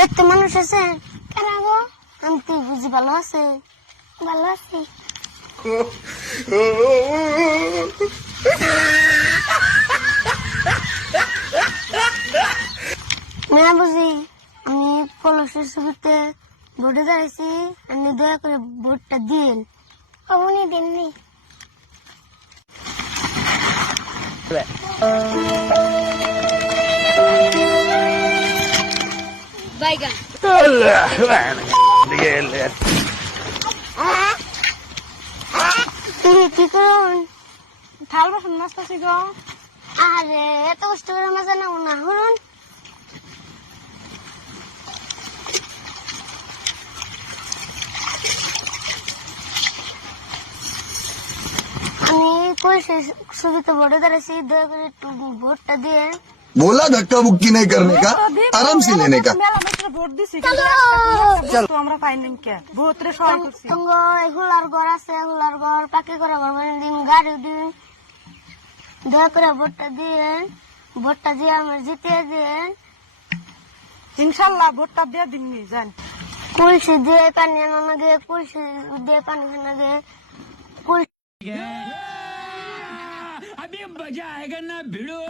দেখতে মানুষ আছে কেন গো? আমি তুই বুঝি ভালো আছে? ভালো আছি। না বুঝি আমি কলসের ছবিতে ভোটে দাঁড়াইছি, আপনি দয়া করে ভোটটা দিন। অমনি দিননি বাইগান কি করুন? থাল বাসন মাছটাছি গো। আরে এত কষ্ট করে মজা নাও না, হরুন। আমি কলসের ছবিতে ভোটে দাঁড়াইছি, দয়া করে একটু ভোটটা দিয়ে। बोला धक्का मुक्की नहीं करने का, आराम से लेने का। ভোট দিছি তো আমরা পাইলাম কে ভোটরে সহায় করছি। তঙ্গ হুলার ঘর আছে, হুলার ঘর পাকি করে ঘর বানিয়ে দিন, গাড়ি দিন। দয়া করে ভোটটা দিয়ে, ভোটটা দিয়ে আমার জিতিয়ে দিয়ে। ইনশাল্লাহ ভোটটা দিয়ে দিননি জান। কলসি দিয়ে পানি আনা লাগে, কলসি দিয়ে পানি আনা লাগে, কলসি। अभी मजा आएगा ना भिड़ो।